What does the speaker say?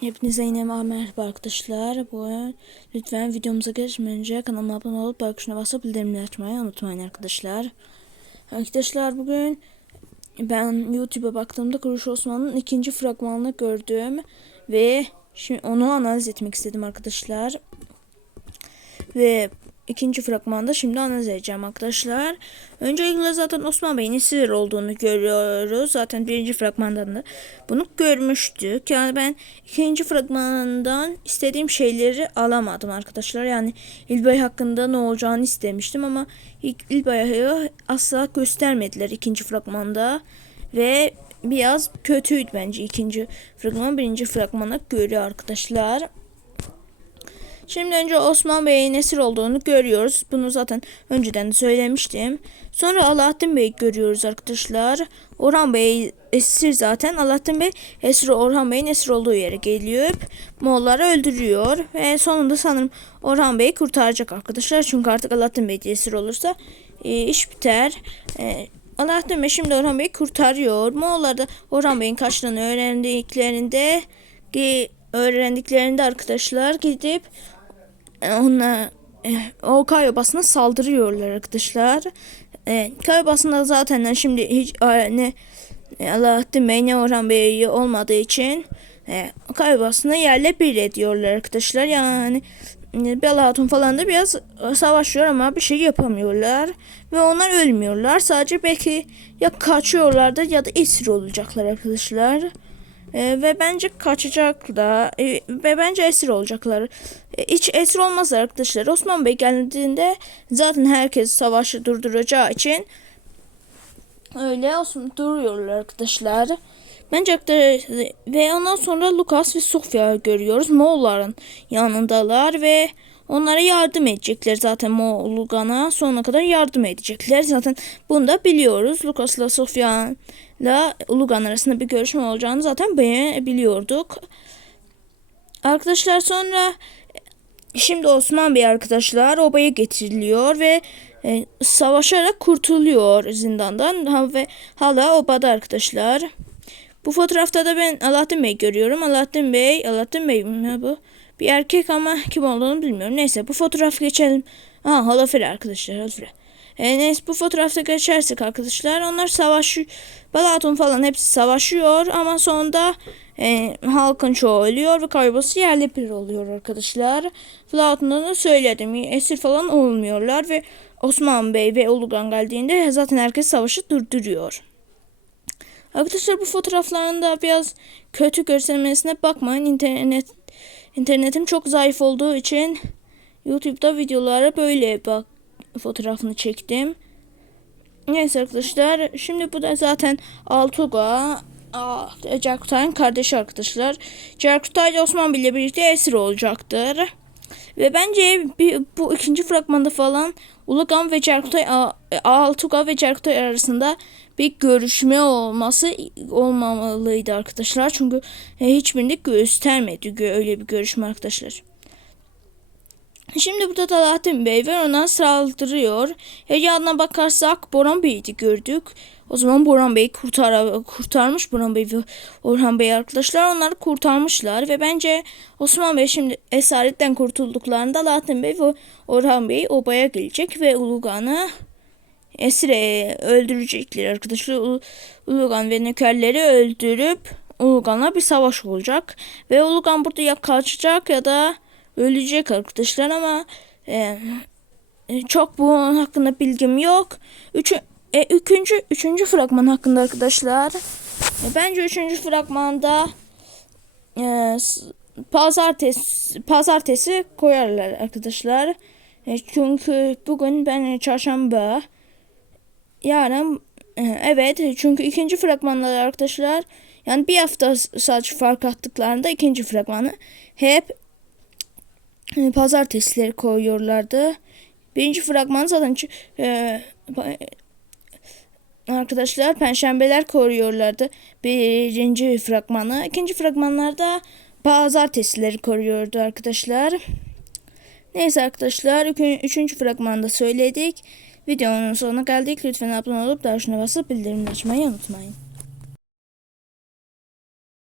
Hepinize yine merhaba arkadaşlar. Bu lütfen videomuza geçmeden önce kanalıma abone olup like tuşuna basıp bildirimleri açmayı unutmayın arkadaşlar. Arkadaşlar bugün ben YouTube'a baktığımda Kuruş Osman'ın ikinci fragmanını gördüm ve şimdi onu analiz etmek istedim arkadaşlar. Ve ikinci fragmanda şimdi analiz edeceğim arkadaşlar. Öncelikle zaten Osman Bey'in esir olduğunu görüyoruz. Zaten birinci fragmandan da bunu görmüştük. Yani ben ikinci fragmandan istediğim şeyleri alamadım arkadaşlar. Yani İlbay hakkında ne olacağını istemiştim ama İlbay'ı asla göstermediler ikinci fragmanda. Ve biraz kötüydü bence ikinci fragman birinci fragmana göre arkadaşlar. Şimdi önce Osman Bey'in esir olduğunu görüyoruz. Bunu zaten önceden de söylemiştim. Sonra Alaaddin Bey'i görüyoruz arkadaşlar. Orhan Bey esir zaten. Alaaddin Bey esir Orhan Bey'in esir olduğu yere geliyor. Moğolları öldürüyor. Ve sonunda sanırım Orhan Bey'i kurtaracak arkadaşlar. Çünkü artık Alaaddin Bey esir olursa e, iş biter. E, Alaaddin Bey şimdi Orhan Bey'i kurtarıyor. Moğollar da Orhan Bey'in kaçtığını öğrendiklerinde öğrendiklerinde arkadaşlar gidip ona e, o kaybasına saldırıyorlar arkadaşlar. E, kaybasında zaten şimdi hiç ne Alaaddin Bey ne Orhan olmadığı için e, kaybasını yerle bir ediyorlar arkadaşlar. Yani e, Bela Hatun falan da biraz savaşıyor ama bir şey yapamıyorlar. Ve onlar ölmüyorlar. Sadece belki ya kaçıyorlardı ya da esir olacaklar arkadaşlar. E, ve bence kaçacaklar e, ve bence esir olacaklar. E, hiç esir olmazlar arkadaşlar. Osman Bey geldiğinde zaten herkes savaşı durduracağı için öyle Osman duruyorlar arkadaşlar. Bence ve ondan sonra Lucas ve Sofia görüyoruz. Moğolların yanındalar ve onlara yardım edecekler zaten Moğolgan'a sonuna kadar yardım edecekler. Zaten bunu da biliyoruz. Lucas'la Sofia ile Ulugan arasında bir görüşme olacağını zaten biliyorduk. Arkadaşlar sonra şimdi Osman Bey arkadaşlar obaya getiriliyor ve e, savaşarak kurtuluyor zindandan ha, ve hala obada arkadaşlar. Bu fotoğrafta da ben Alaaddin Bey görüyorum. Alaaddin Bey, Alaaddin Bey mi bu? Bir erkek ama kim olduğunu bilmiyorum. Neyse bu fotoğraf geçelim. Aa Halafir arkadaşlar Halafir. E, neyse bu fotoğrafta geçersek arkadaşlar onlar savaş Balaton falan hepsi savaşıyor ama sonunda e, halkın çoğu ölüyor ve kaybısı yerli bir oluyor arkadaşlar. Platon'da da söyledim esir falan olmuyorlar ve Osman Bey ve Ulugan geldiğinde zaten herkes savaşı durduruyor. Arkadaşlar bu fotoğraflarında biraz kötü göstermesine bakmayın. İnternet internetim çok zayıf olduğu için YouTube'da videolara böyle bak fotoğrafını çektim. Neyse arkadaşlar. Şimdi bu da zaten Altuga. Cerkutay'ın kardeşi arkadaşlar. Cerkutay Osman ile birlikte esir olacaktır. Ve bence bir, bu ikinci fragmanda falan Ulugan ve Cerkutay Altuga ve Cerkutay arasında bir görüşme olması olmamalıydı arkadaşlar. Çünkü hiçbirinde göstermedi öyle bir görüşme arkadaşlar. Şimdi burada da Alaaddin Bey ve ona saldırıyor. Heyecanına bakarsak Boran Bey'i gördük. O zaman Boran Bey kurtar kurtarmış Boran Bey ve Orhan Bey arkadaşlar onları kurtarmışlar ve bence Osman Bey şimdi esaretten kurtulduklarında Alaaddin Bey ve Orhan Bey obaya gelecek ve Ulugan'ı esire öldürecekler arkadaşlar. Ulugan ve nökerleri öldürüp Ulugan'la bir savaş olacak ve Ulugan burada ya kaçacak ya da ölecek arkadaşlar ama e, e, çok bu hakkında bilgim yok. Üçü, e, üçüncü, üçüncü fragman hakkında arkadaşlar. E, bence üçüncü fragmanda e, pazartesi, pazartesi koyarlar arkadaşlar. E, çünkü bugün ben çarşamba yarın e, evet çünkü ikinci fragmanlar arkadaşlar yani bir hafta sadece fark attıklarında ikinci fragmanı hep e, pazartesileri koyuyorlardı. Birinci fragman zaten e, arkadaşlar perşembeler koruyorlardı. Birinci fragmanı. ikinci fragmanlarda pazartesileri koruyordu arkadaşlar. Neyse arkadaşlar üçüncü fragmanda söyledik. Videonun sonuna geldik. Lütfen abone olup daha şuna basıp bildirimleri açmayı unutmayın.